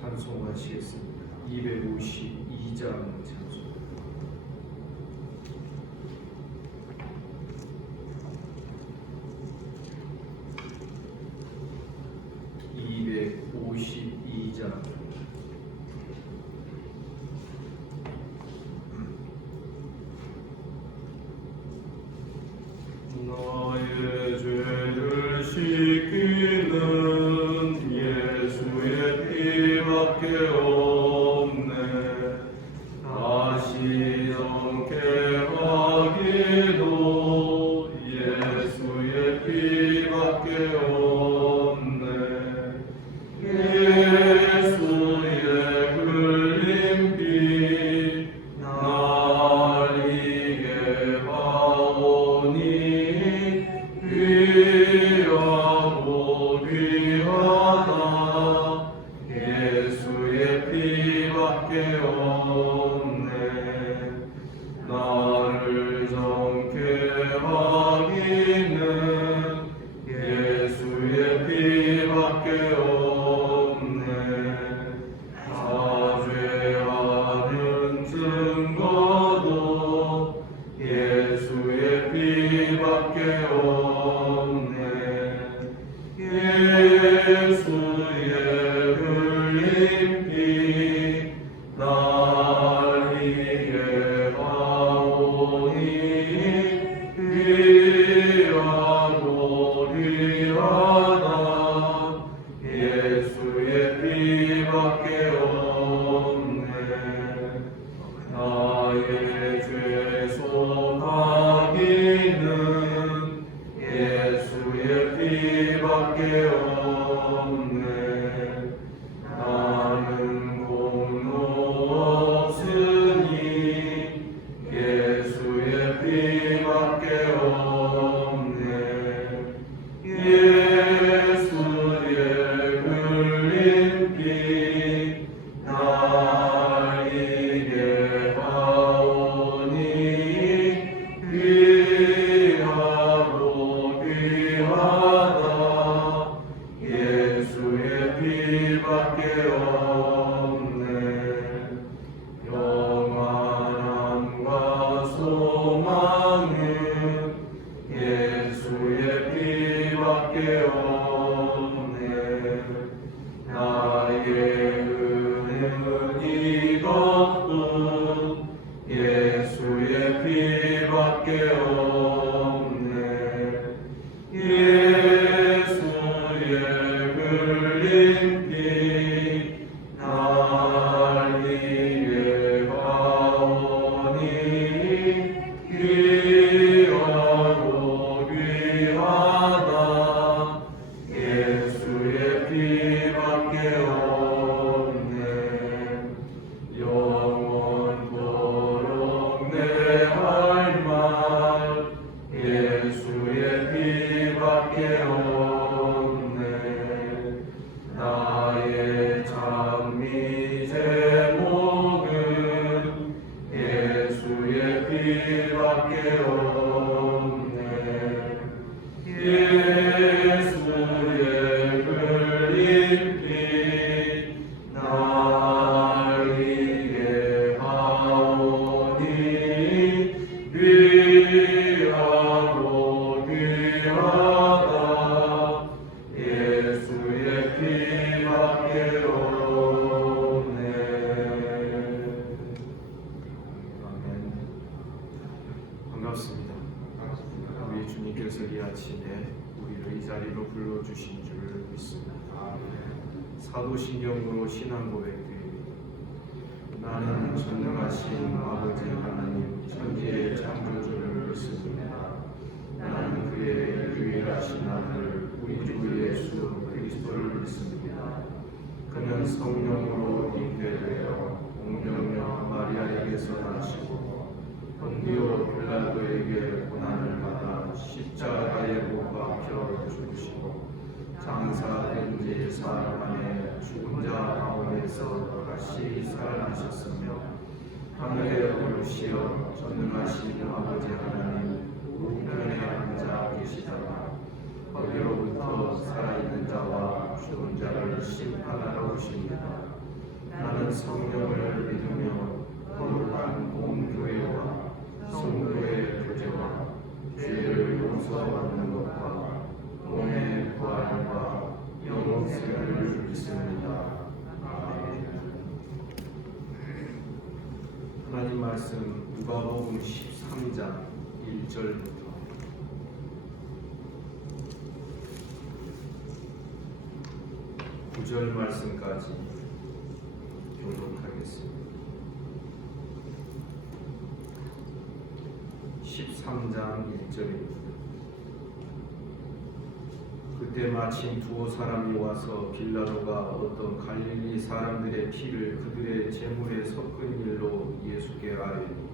찬송하시겠습니다. 252장 찬송. 나의 죄를 씻기는 예수의 피밖에 없네. 다시 정케하기도 예수의 피밖에 없네. 예수의 흘린 피 날 이게 하오니 귀하고 귀하다. 예수의 피밖에 없네. 나를 정케 하기는 예수의 피밖에 없네. 사죄하는 증거도 예수의 피밖에 없네. 예수의 흘린 피 날 이게 하오니 귀하고 귀하다. 예수의 피밖에 없네. 나의 죄 속하기는 예수의 피밖에 없네. 나는 공로 없으니 예수의 피밖에 없네. 예수의 흘린 피 날 이게 하오니 귀하고 귀하다. 예수의 피밖에 없네. 영원함과 소망은 예수의 피밖에 없네. 나의 은혜는 이것뿐 예수의 피밖에 없네. 예수의 흘린 피 날 이게 하오니 귀하고 귀하다. 예수의 피밖에 없네. 영원토록 내 할 말 예수의 피밖에 없네. 나의 찬미 제목은 예수의 피밖에 없네. 예수의 흘린 피 날 이게 하오니 귀하고 귀하다. 예수의 피밖에 없네. 아멘. 반갑습니다. 우리 주님께서 이 아침에 우리를 이 자리로 불러주신 줄 믿습니다. 사도신경으로 신앙 고백드립니다. 나는 전능하신 아버지 하나님 천지의 창조주를 믿습니다. 나는 그의 유일하신 아들 우리 주 예수 그리스도를 믿습니다. 그는 성령으로 잉태되어 공경녀 마리아에게서 나시고 본디오 빌라도에게 고난을 받아 십자가에 못 박혀 죽으시고 장사된 지 사흘 만에 죽은 자 가운데서 다시 살아나셨으며 하늘에 오르시어 전능하신 아버지 하나님 우편에 앉아 계시다가 거기로부터 살아있는 자와 죽은 자를 심판하러 오십니다. 나는 성령을 믿으며 거룩한 공교회와 성도의 교제와 죄를 용서받는 것과 몸의 부활과 영생을 믿습니다. 아멘. 하나님 말씀 누가복음 13장 1절부터 9절 말씀까지 교독하겠습니다. 13장 1절입니다. 그때 마침 두어 사람이 와서 빌라도가 어떤 갈릴리 사람들의 피를 그들의 제물에 섞은 일로 예수께 아뢰니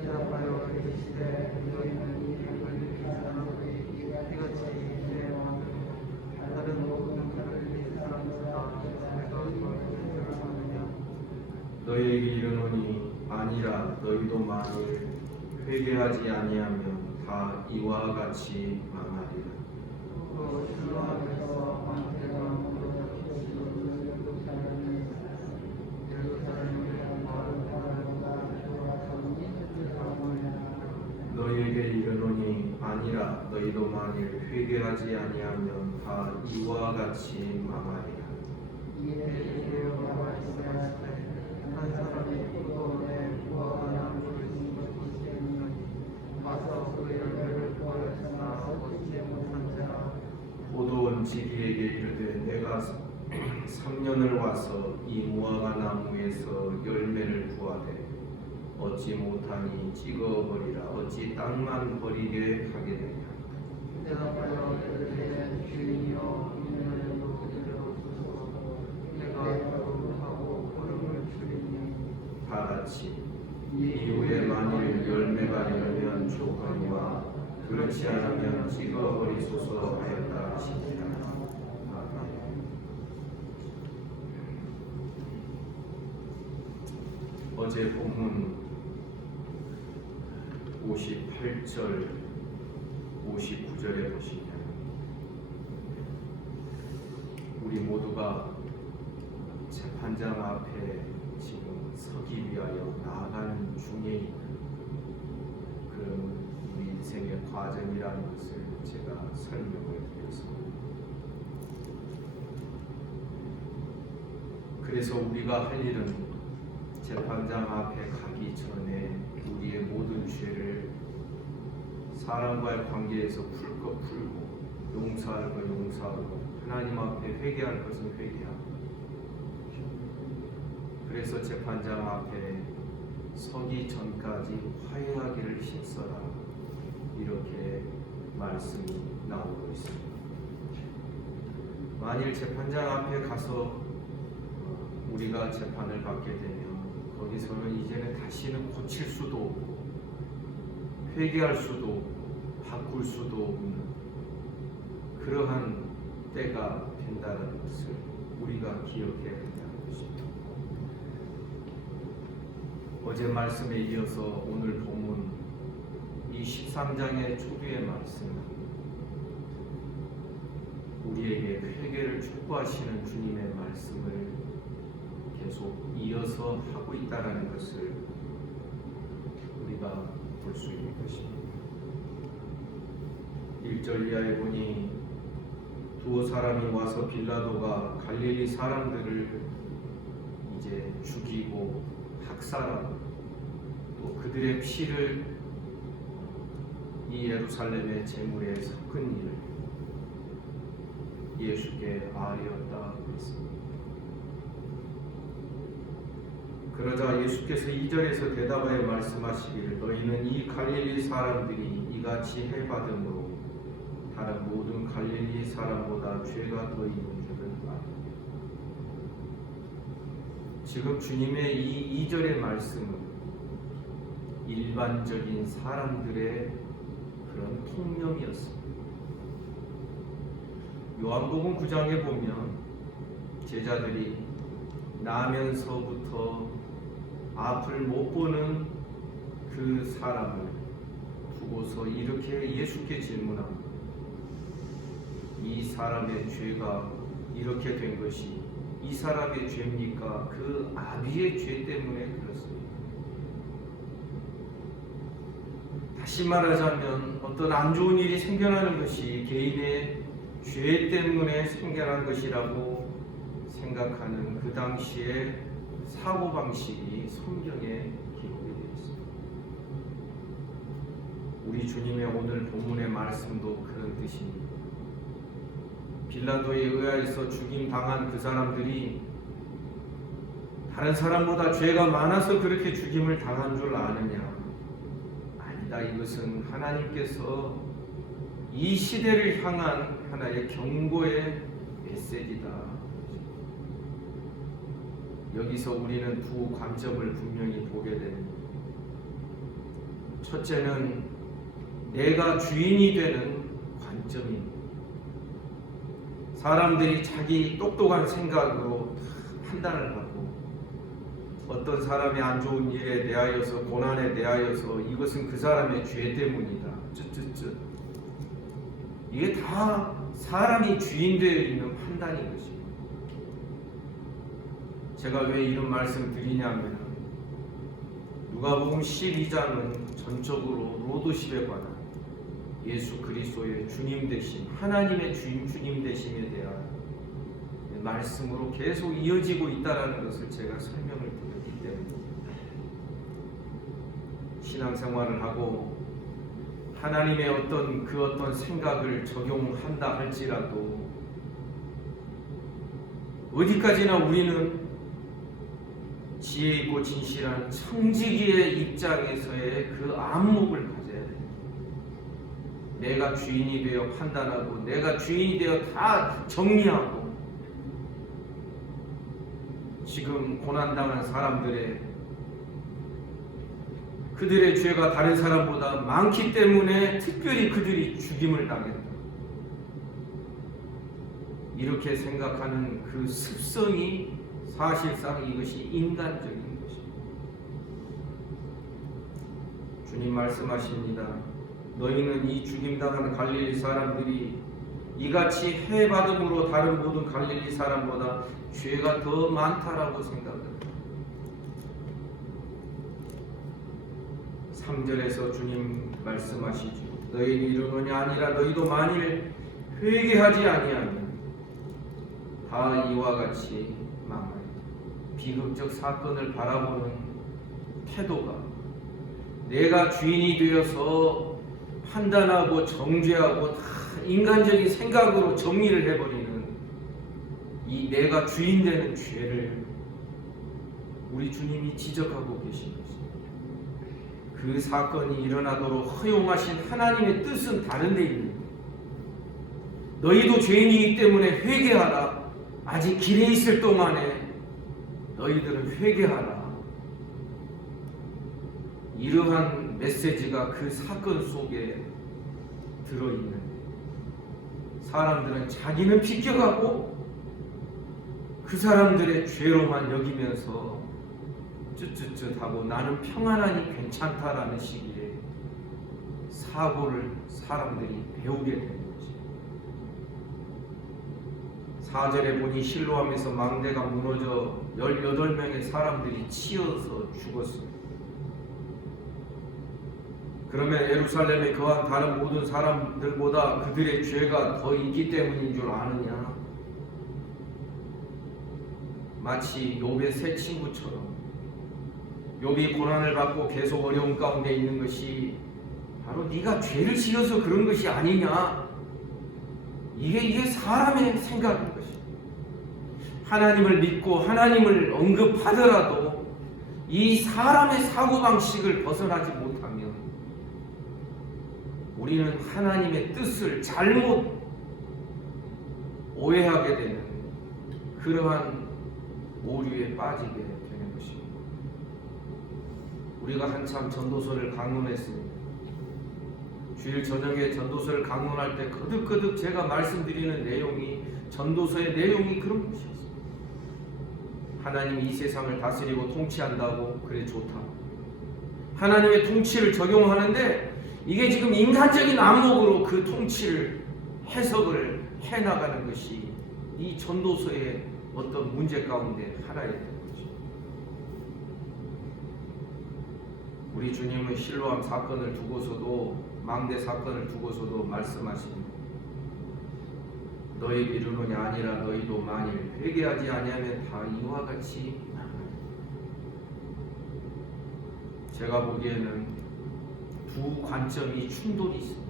대답하여 이르시되 너희는 이 갈릴리 사람들이 이같이 이제 왕을 다른 모든 갈릴리 사람보다 내가 그것을 하느냐. 너희에게 이르노니 아니라 너희도 만일 회개하지 아니하면 다 이와 같이 망하리라. 또 신랑에서 황태가 모두 예루살렘에 다른 사람보다 좋아서 이집트 사람을 너희에게 이르노니 아니라 너희도 만일 회개하지 아니하면 다 이와 같이 망하리라. 이에 예수께서 말씀하시되 한 사람이 포도원에 무화과 나무를 심었기 때문에 와서 그 열매를 보았으나 얻지 못한 자라. 포도원 지기에게 이르되 내가 3년을 와서 이 무화과 나무에서 열매를 구하되 얻지 못하니 찍어버리라. 어찌 땅만 버리게 하게 되냐. 대답하여 이르되 주인이여 이는 그들로 주소서. 내가 거룩하고 걸음을 줄이니. 다 같이 이후에 만일 열매가 열면 좋거니와 그렇지 않으면 찍어버리소서 하였다 하시니라. 아멘. 어제 본문 58절 59절에 보시면 우리 모두가 재판장 앞에 지금 서기 위하여 나아가는 중에 있는 그런 우리 인생의 과정이라는 것을 제가 설명을 드렸습니다. 그래서 우리가 할 일은 재판장 앞에 가기 전에 우리의 모든 죄를 사람과의 관계에서 풀 것 풀고 용서할 것 용서하고 하나님 앞에 회개할 것은 회개하고 그래서 재판장 앞에 서기 전까지 화해하기를 힘써라 이렇게 말씀이 나오고 있습니다. 만일 재판장 앞에 가서 우리가 재판을 받게 되면 거기서는 이제는 다시는 고칠 수도 없고 회개할 수도 없고 바꿀 수도 없는 그러한 때가 된다는 것을 우리가 기억해야 된다는 것입니다. 어제 말씀에 이어서 오늘 본문 이 13장의 초기의 말씀은 우리에게 회개를 촉구하시는 주님의 말씀을 계속 이어서 하고 있다는 것을 우리가 볼 수 있는 것입니다. 1절 이하에 보니 두어 사람이 와서 빌라도가 갈릴리 사람들을 이제 죽이고 학살하고 또 그들의 피를 이 예루살렘의 제물에 섞은 일을 예수께 아뢰었다 했습니다. 그러자 예수께서 2절에서 대답하여 말씀하시기를 너희는 이 갈릴리 사람들이 이같이 해받음으로 다른 모든 갈릴리 사람보다 죄가 더 있는 줄을 아느냐. 지금 주님의 이 2절의 말씀은 일반적인 사람들의 그런 통념이었습니다. 요한복음 9장에 보면 제자들이 나면서부터 앞을 못 보는 그 사람을 두고서 이렇게 예수께 질문합니다. 이 사람의 죄가 이렇게 된 것이 이 사람의 죄입니까? 그 아비의 죄 때문에 그렇습니다. 다시 말하자면 어떤 안 좋은 일이 생겨나는 것이 개인의 죄 때문에 생겨난 것이라고 생각하는 그 당시의 사고방식이 성경에 기록이 되어 있습니다. 우리 주님의 오늘 본문의 말씀도 그런 뜻입니다. 빌라도에 의하여서 죽임당한 그 사람들이 다른 사람보다 죄가 많아서 그렇게 죽임을 당한 줄 아느냐? 아니다. 이것은 하나님께서 이 시대를 향한 하나의 경고의 메시지다. 여기서 우리는 두 관점을 분명히 보게 됩니다. 첫째는 내가 주인이 되는 관점입니다. 사람들이 자기 똑똑한 생각으로 판단을 하고 어떤 사람의 안 좋은 일에 대하여서 고난에 대하여서 이것은 그 사람의 죄 때문이다. 쯧쯧쯧. 이게 다 사람이 주인 되어 있는 판단인 것입니다. 제가 왜 이런 말씀 드리냐면 누가복음 12장은 전적으로 로드십에 관한 예수 그리스도의 주님 되심, 하나님의 주님 되심에 대한 말씀으로 계속 이어지고 있다는 것을 제가 설명을 드렸기 때문에 신앙생활을 하고 하나님의 어떤 생각을 적용한다 할지라도 어디까지나 우리는 지혜 있고 진실한 청지기의 입장에서의 그 안목을 가져야 됩니다. 내가 주인이 되어 판단하고 내가 주인이 되어 다 정리하고 지금 고난당한 사람들의 그들의 죄가 다른 사람보다 많기 때문에 특별히 그들이 죽임을 당했다. 이렇게 생각하는 그 습성이 사실상 이것이 인간적인 것입니다. 주님 말씀하십니다. 너희는 이 죽임당한 갈릴리 사람들이 이같이 해받음으로 다른 모든 갈릴리 사람보다 죄가 더 많다라고 생각합니다. 3절에서 주님 말씀하시죠. 너희는 이르노냐 아니라 너희도 만일 회개하지 아니하면 다 이와 같이 망하리라. 비극적 사건을 바라보는 태도가 내가 주인이 되어서 판단하고 정죄하고 다 인간적인 생각으로 정리를 해버리는 이 내가 주인 되는 죄를 우리 주님이 지적하고 계신 것입니다. 그 사건이 일어나도록 허용하신 하나님의 뜻은 다른 데 있는데 너희도 죄인이기 때문에 회개하라. 아직 길에 있을 동안에 너희들은 회개하라. 이러한 메시지가 그 사건 속에 들어있는 사람들은 자기는 비껴가고 그 사람들의 죄로만 여기면서 쯧쯧쯧하고 나는 평안하니 괜찮다라는 식의 사고를 사람들이 배우게 되는 거지. 4절에 보니 실로암에서 망대가 무너져 18명의 사람들이 치여서 죽었습니다. 그러면 예루살렘에 거한 다른 모든 사람들보다 그들의 죄가 더 있기 때문인 줄 아느냐? 마치 욥의 세 친구처럼 욥이 고난을 받고 계속 어려움 가운데 있는 것이 바로 네가 죄를 지어서 그런 것이 아니냐? 이게 사람의 생각인 것이다. 하나님을 믿고 하나님을 언급하더라도 이 사람의 사고방식을 벗어나지 못하면 우리는 하나님의 뜻을 잘못 오해하게 되는 그러한 오류에 빠지게 되는 것입니다. 우리가 한참 전도서를 강론했습니다. 주일 저녁에 전도서를 강론할 때 거듭거듭 제가 말씀드리는 내용이 전도서의 내용이 그런 것이었습니다. 하나님이 이 세상을 다스리고 통치한다고 그래 좋다. 하나님의 통치를 적용하는데 이게 지금 인간적인 안목으로 그 통치를 해석을 해나가는 것이 이 전도서의 어떤 문제 가운데 하나였던 거죠. 우리 주님은 실로암 사건을 두고서도, 망대 사건을 두고서도 말씀하십니다. 너희 이르노냐 아니라 너희도 만일 회개하지 아니하면 다 이와 같이 망하리라. 제가 보기에는 두 관점이 충돌이 있습니다.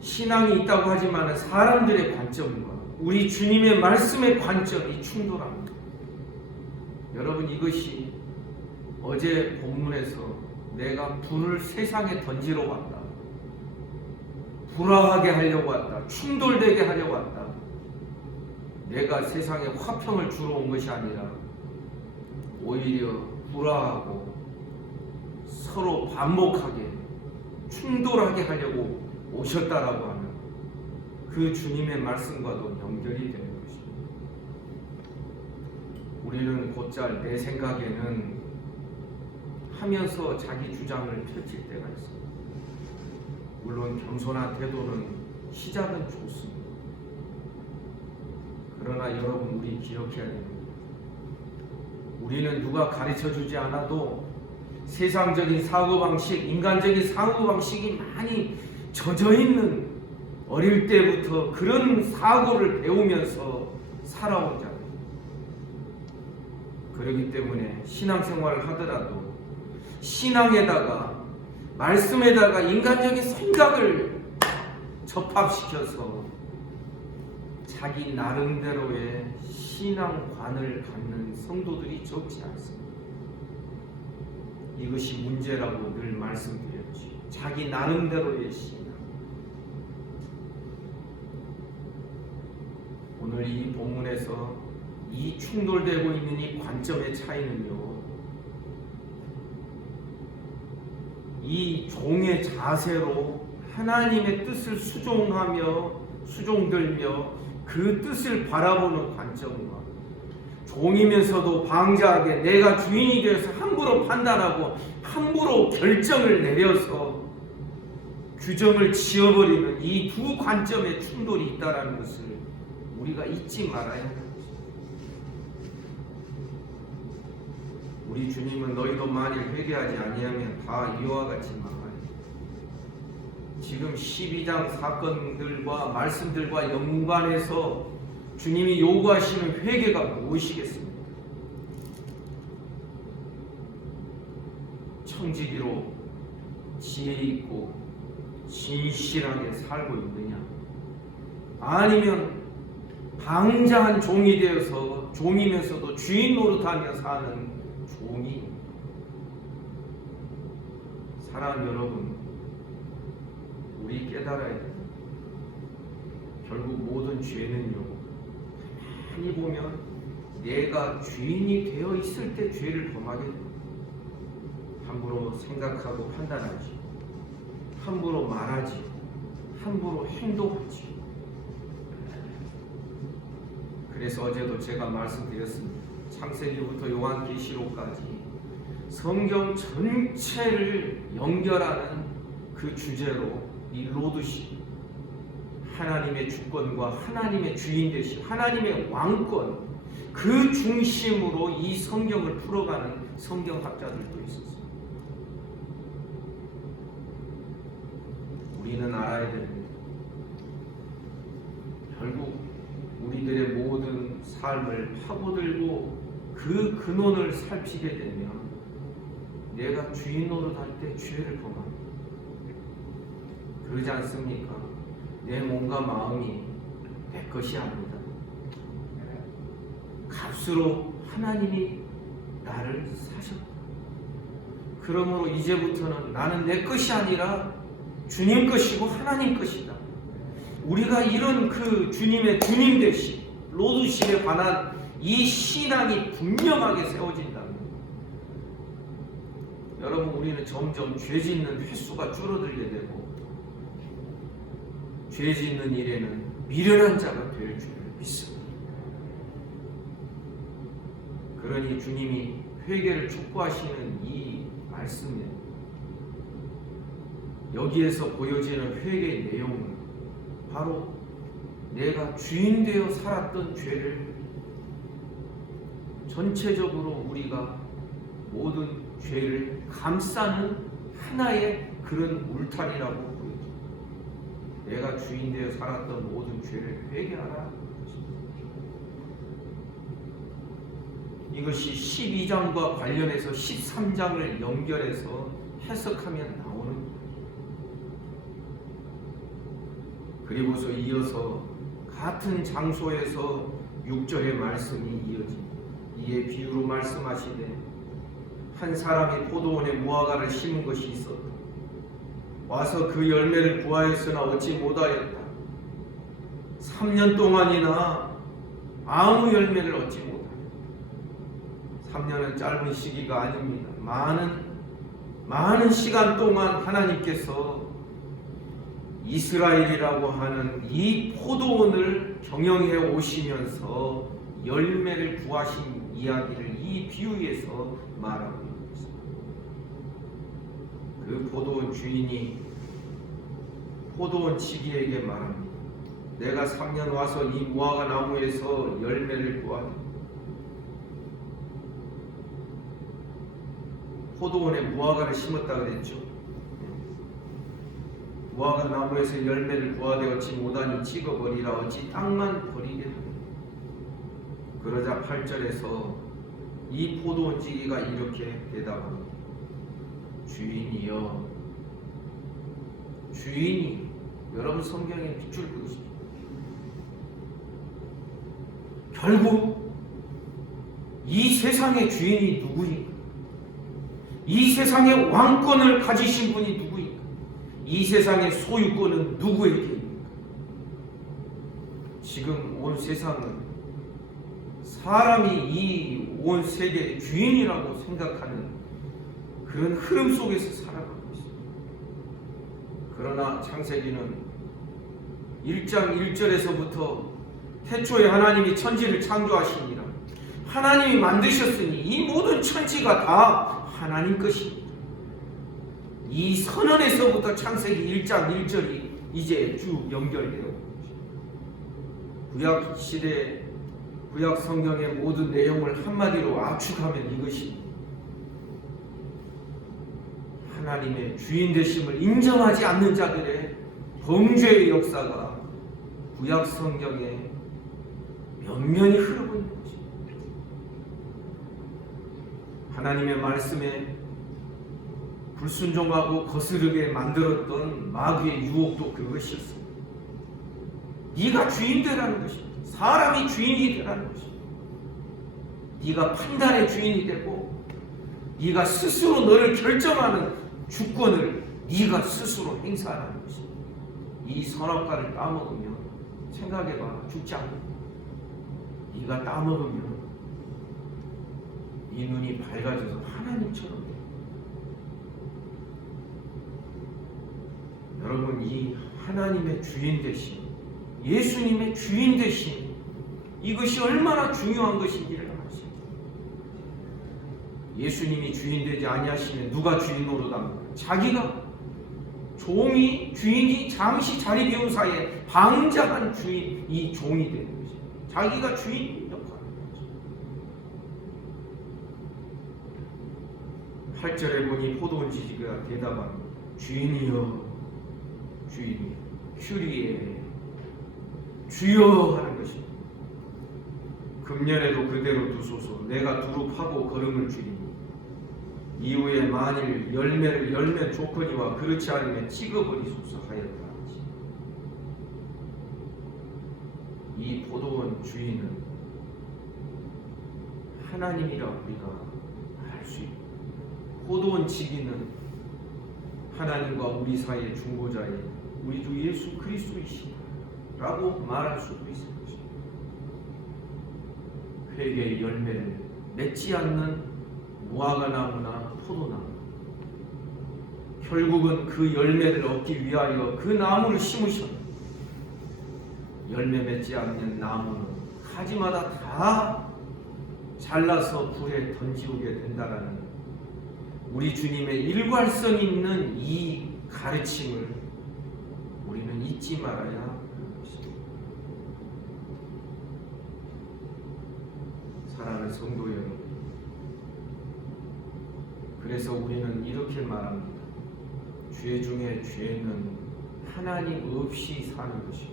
신앙이 있다고 하지만 사람들의 관점과 우리 주님의 말씀의 관점이 충돌합니다. 여러분, 이것이 어제 본문에서 내가 불을 세상에 던지러 왔다, 불화하게 하려고 왔다, 충돌되게 하려고 왔다, 내가 세상에 화평을 주러 온 것이 아니라 오히려 불화하고 서로 반목하게 충돌하게 하려고 오셨다라고 하는 그 주님의 말씀과도 연결이 되는 것입니다. 우리는 곧잘 내 생각에는 하면서 자기 주장을 펼칠 때가 있습니다. 물론 겸손한 태도는 시작은 좋습니다. 그러나 여러분, 우리 기억해야 됩니다. 우리는 누가 가르쳐주지 않아도 세상적인 사고방식, 인간적인 사고방식이 많이 젖어있는 어릴 때부터 그런 사고를 배우면서 살아온 자들. 그렇기 때문에 신앙생활을 하더라도 신앙에다가 말씀에다가 인간적인 생각을 접합시켜서 자기 나름대로의 신앙관을 갖는 성도들이 적지 않습니다. 이것이 문제라고 늘 말씀드렸죠. 자기 나름대로의 신앙. 오늘 이 본문에서 이 충돌되고 있는 이 관점의 차이는요, 이 종의 자세로 하나님의 뜻을 수종들며 그 뜻을 바라보는 관점과 종이면서도 방자하게 내가 주인이 되어서 함부로 판단하고 함부로 결정을 내려서 규정을 지어버리는 이 두 관점의 충돌이 있다는 것을 우리가 잊지 말아야 합니다. 우리 주님은 너희도 만일 회개하지 아니하면 다 이와 같이 망하리라. 지금 12장 사건들과 말씀들과 연관해서 주님이 요구하시는 회개가 무엇이겠습니까? 청지기로 지혜 있고 진실하게 살고 있느냐, 아니면 방자한 종이 되어서 종이면서도 주인 노릇하며 사는 종이. 사랑하는 여러분, 우리 깨달아야 됩니다. 결국 모든 죄는요, 많이 보면 내가 주인이 되어 있을 때 죄를 범하게 됩니다. 함부로 생각하고 판단하지, 함부로 말하지, 함부로 행동하지. 그래서 어제도 제가 말씀드렸습니다. 창세기부터 요한계시록까지 성경 전체를 연결하는 그 주제로 이 로드십, 하나님의 주권과 하나님의 주인 되심, 하나님의 왕권, 그 중심으로 이 성경을 풀어가는 성경학자들도 있었습니다. 우리는 알아야 됩니다. 결국 우리들의 모든 삶을 파고들고 그 근원을 살피게 되면 내가 주인 노릇할 때 죄를 범합니다. 그러지 않습니까? 내 몸과 마음이 내 것이 아니다. 값으로 하나님이 나를 사셨다. 그러므로 이제부터는 나는 내 것이 아니라 주님 것이고 하나님 것이다. 우리가 이런 그 주님의 주님 되심, 로드십에 관한 이 신앙이 분명하게 세워진다면, 여러분, 우리는 점점 죄 짓는 횟수가 줄어들게 되고 죄 짓는 일에는 미련한 자가 될 줄 믿습니다. 그러니 주님이 회개를 촉구하시는 이 말씀에 여기에서 보여지는 회개의 내용은 바로 내가 주인 되어 살았던 죄를 전체적으로 우리가 모든 죄를 감싸는 하나의 그런 울타리라고 보여줍니다. 내가 주인 되어 살았던 모든 죄를 회개하라. 이것이 12장과 관련해서 13장을 연결해서 해석하면 나오는 거예요. 그리고서 이어서 같은 장소에서 6절의 말씀이 이어집니다. 이에 비유로 말씀하시되 한 사람이 포도원에 무화과를 심은 것이 있었다. 와서 그 열매를 구하였으나 얻지 못하였다. 3년 동안이나 아무 열매를 얻지 못하였다. 3년은 짧은 시기가 아닙니다. 많은 시간 동안 하나님께서 이스라엘이라고 하는 이 포도원을 경영해 오시면서 열매를 구하신 이야기를 이 비유에서 말하고 있는 것입니다. 그 포도원 주인이 포도원 지기에게 말합니다. 내가 3년 와서 이 무화과 나무에서 열매를 구하리. 포도원에 무화과를 심었다 그랬죠. 무화과 나무에서 열매를 구하되 얻지 못하니 찍어버리라. 어찌 땅만 버리게 하니. 그러자 8절에서 이 포도원 지기가 이렇게 대답합니다. 주인이여, 주인이. 여러분 성경에 빗줄 그으십니다. 결국 이 세상의 주인이 누구인가? 이 세상의 왕권을 가지신 분이 누구인가? 이 세상의 소유권은 누구에게입니까? 지금 온 세상은 사람이 이 온 세계의 주인이라고 생각하는 그런 흐름 속에서 살아가고 있습니다. 그러나 창세기는 1장 1절에서부터 태초에 하나님이 천지를 창조하시니라. 하나님이 만드셨으니 이 모든 천지가 다 하나님 것입니다. 이 선언에서부터 창세기 1장 1절이 이제 쭉 연결되어 구약 시대 구약 성경의 모든 내용을 한마디로 압축하면 이것이 하나님의 주인 되심을 인정하지 않는 자들의 범죄의 역사가 구약 성경에 면면이 흐르고 있는 것입니다. 하나님의 말씀에 불순종하고 거스르게 만들었던 마귀의 유혹도 그것이었습니다. 네가 주인 되라는 것입니다. 사람이 주인이 되라는 것입니다. 네가 판단의 주인이 되고 네가 스스로 너를 결정하는 주권을 네가 스스로 행사하는 것입니다. 이 선악과를 따먹으면 생각해봐, 죽지 않는다. 네가 따먹으면 네 눈이 밝아져서 하나님처럼 돼. 여러분, 이 하나님의 주인 되심, 예수님의 주인 되심, 이것이 얼마나 중요한 것인지를 아십니다. 예수님이 주인 되지 아니하시면 누가 주인 노릇합니까? 자기가 종이, 주인이 잠시 자리 비운 사이에 방장한 주인, 이 종이 되는 것입니다. 자기가 주인 역할을 하죠. 8절에 보니 포도원 지기가 대답합니다. 주인이여, 주인이여, 큐리에 주여 하는 것입니다. 금년에도 그대로 두소서. 내가 두루 파고 걸음을 줄이니 이후에 만일 열매를 열매 조건이와 그렇지 않으면 찍어버리소서 하였다. 이 포도원 주인은 하나님이라 우리가 알 수 있고, 포도원 지기는 하나님과 우리 사이의 중보자의 우리 주 예수 그리스도이시라고 말할 수도 있을 것입니다. 회개의 열매를 맺지 않는 무화과 나무나 포도나무, 결국은 그 열매를 얻기 위하여 그 나무를 심으셨는데 열매 맺지 않는 나무는 가지마다 다 잘라서 불에 던지우게 된다라는 우리 주님의 일관성 있는 이 가르침을 우리는 잊지 말아야 하는 것입니다. 사랑하는 성도 여러분, 그래서 우리는 이렇게 말합니다. 죄 중에 죄는 하나님 없이 사는 것이고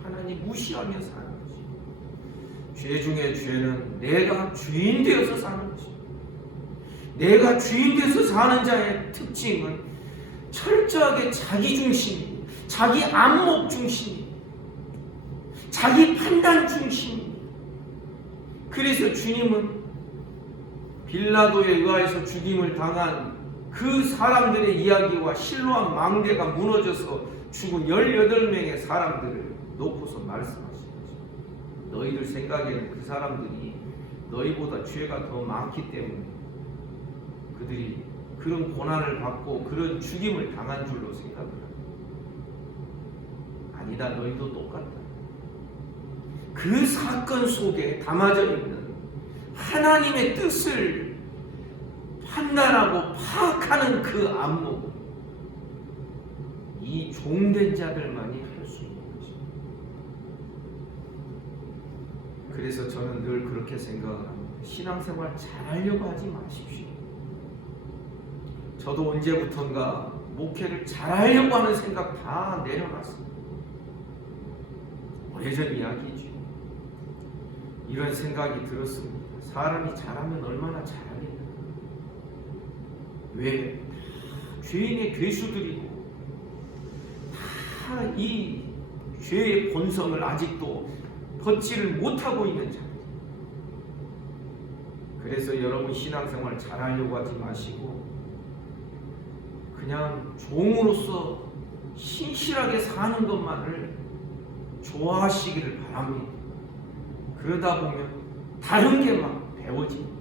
하나님 무시하며 사는 것이고, 죄 중에 죄는 내가 주인 되어서 사는 것이고, 내가 주인 되어서 사는 자의 특징은 철저하게 자기 중심이고 자기 안목 중심이고 자기 판단 중심이고, 그래서 주님은 빌라도에 의하여서 죽임을 당한 그 사람들의 이야기와 실로암 망대가 무너져서 죽은 18명의 사람들을 놓고서 말씀하신 거죠. 너희들 생각에는 그 사람들이 너희보다 죄가 더 많기 때문에 그들이 그런 고난을 받고 그런 죽임을 당한 줄로 생각을 합니다. 아니다, 너희도 똑같다. 그 사건 속에 담아져 있는 하나님의 뜻을 판단하고 파악하는 그 안목은 이 종된 자들만이 할 수 있는 것입니다. 그래서 저는 늘 그렇게 생각을 합니다. 신앙생활 잘하려고 하지 마십시오. 저도 언제부턴가 목회를 잘하려고 하는 생각 다 내려놨습니다. 오래전 이야기죠. 이런 생각이 들었습니다. 사람이 잘하면 얼마나 잘하겠나. 왜? 죄인의 괴수들이고 다 이 죄의 본성을 아직도 벗지를 못하고 있는 자들. 그래서 여러분 신앙생활 잘하려고 하지 마시고 그냥 종으로서 신실하게 사는 것만을 좋아하시기를 바랍니다. 그러다 보면 다른 게 막 배워집니다.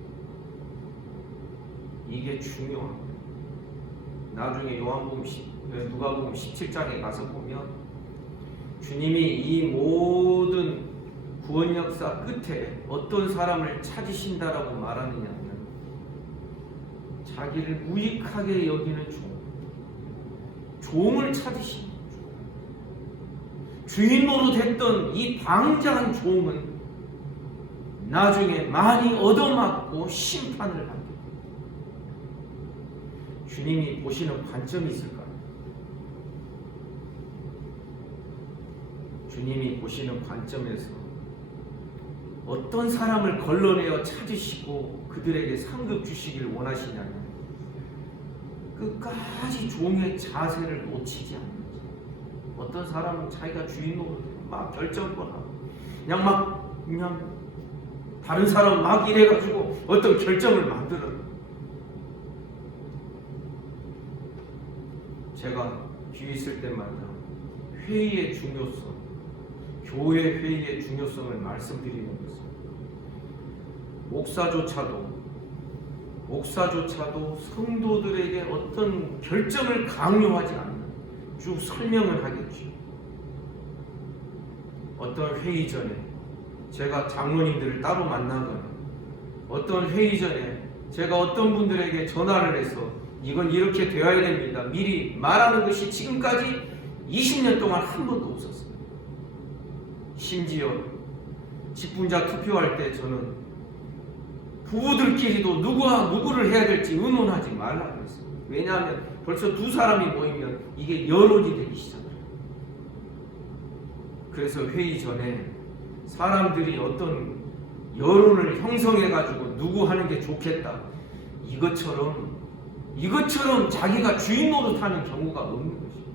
이게 중요합니다. 나중에 누가복음 17장에 가서 보면 주님이 이 모든 구원 역사 끝에 어떤 사람을 찾으신다라고 말하느냐면 자기를 무익하게 여기는 종을 찾으신 주인 노릇했던 이 방장한 종은 나중에 많이 얻어맞고 심판을 받게. 주님이 보시는 관점이 있을까요? 주님이 보시는 관점에서 어떤 사람을 걸러내어 찾으시고 그들에게 상급 주시길 원하시냐면 끝까지 종의 자세를 놓치지 않는 거죠. 어떤 사람은 자기가 주인으로 막 결정권하고 그냥 다른 사람 막 이래가지고 어떤 결정을 만들어요. 제가 뒤에 있을 때마다 회의의 중요성, 교회 회의의 중요성을 말씀드리는 것입니다. 목사조차도 성도들에게 어떤 결정을 강요하지 않는 쭉 설명을 하겠죠. 어떤 회의 전에 제가 장로님들을 따로 만나거나 어떤 회의 전에 제가 어떤 분들에게 전화를 해서 이건 이렇게 되어야 됩니다. 미리 말하는 것이 지금까지 20년 동안 한 번도 없었습니다. 심지어 직분자 투표할 때 저는 부부들끼리도 누구와 누구를 해야 될지 의논하지 말라고 했습니다. 왜냐하면 벌써 두 사람이 모이면 이게 여론이 되기 시작해요. 그래서 회의 전에 사람들이 어떤 여론을 형성해가지고 누구 하는 게 좋겠다 이것처럼 자기가 주인 노릇하는 경우가 없는 것입니다.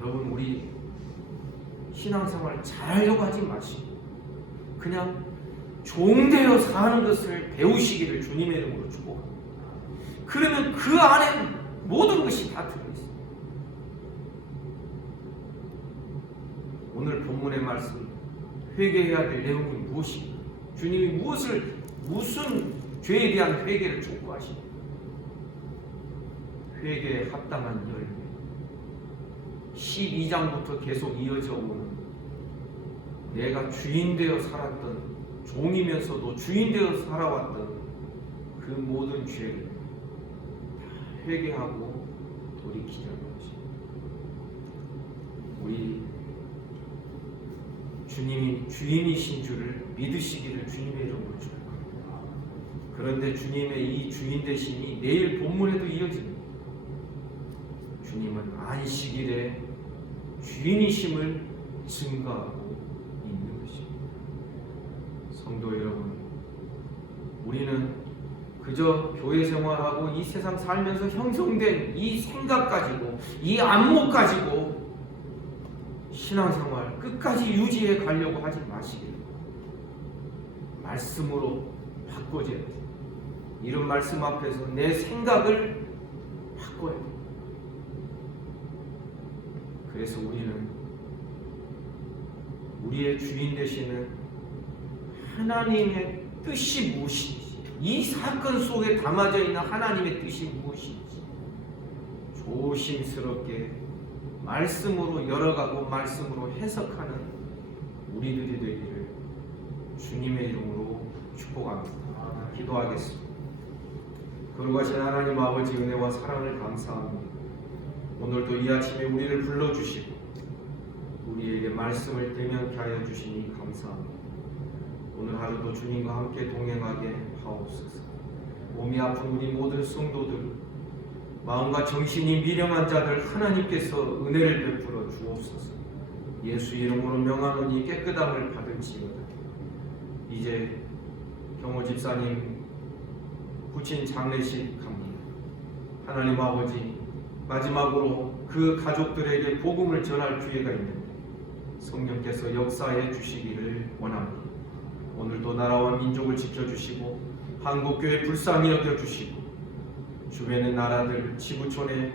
여러분 우리 신앙생활 잘하려고 하지 마시고 그냥 종되어 사는 것을 배우시기를 주님의 이름으로 축복합니다. 그러면 그 안에 모든 것이 다 들어있습니다. 오늘 본문의 말씀 회개해야 될 내용이 무엇입니까? 주님이 무슨 죄에 대한 회개를 촉구하십니까? 회개에 합당한 열매 12장부터 계속 이어져 오는 내가 주인 되어 살았던 종이면서도 주인 되어 살아왔던 그 모든 죄를 회개하고 돌이키자는 것입니다. 우리 주님이 주인이신 줄을 믿으시기를 주님의 이름으로 축복합니다. 그런데 주님의 이 주인 되심이 내일 본문에도 이어집니다. 주님은 안식일에 주인이심을 증거하고 있는 것입니다. 성도 여러분, 우리는 그저 교회 생활하고 이 세상 살면서 형성된 이 생각 가지고, 이 안목 가지고 신앙생활 끝까지 유지해 가려고 하지 마시길 말씀으로 바꿔줘야 돼요. 이런 말씀 앞에서 내 생각을 바꿔야 돼요. 그래서 우리는 우리의 주인 되시는 하나님의 뜻이 무엇인지, 이 사건 속에 담아져 있는 하나님의 뜻이 무엇인지 조심스럽게 말씀으로 열어가고 말씀으로 해석하는 우리들이 되기를 주님의 이름으로 축복합니다. 기도하겠습니다. 거룩하신 하나님 아버지, 은혜와 사랑을 감사합니다. 오늘도 이 아침에 우리를 불러주시고 우리에게 말씀을 대면케 하여 주시니 감사합니다. 오늘 하루도 주님과 함께 동행하게 하옵소서. 몸이 아픈 우리 모든 성도들, 마음과 정신이 미령한 자들 하나님께서 은혜를 베풀어 주옵소서. 예수 이름으로 명하노니 깨끗함을 받을지어다. 이제 경호 집사님 부친 장례식 갑니다. 하나님 아버지, 마지막으로 그 가족들에게 복음을 전할 기회가 있는데 성령께서 역사해 주시기를 원합니다. 오늘도 나라와 민족을 지켜주시고 한국교회 불쌍히 여겨주시고 주변의 나라들, 지구촌에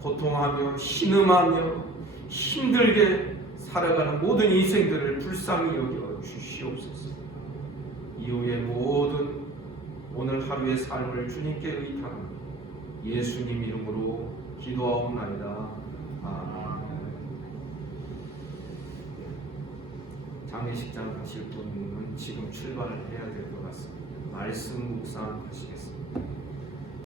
고통하며 신음하며 힘들게 살아가는 모든 인생들을 불쌍히 여겨 주시옵소서. 이후의 모든 오늘 하루의 삶을 주님께 의탁합니다. 예수님 이름으로 기도하옵나이다. 아멘. 장례식장 가실 분은 지금 출발을 해야 될 것 같습니다. 말씀 묵상하시겠습니다.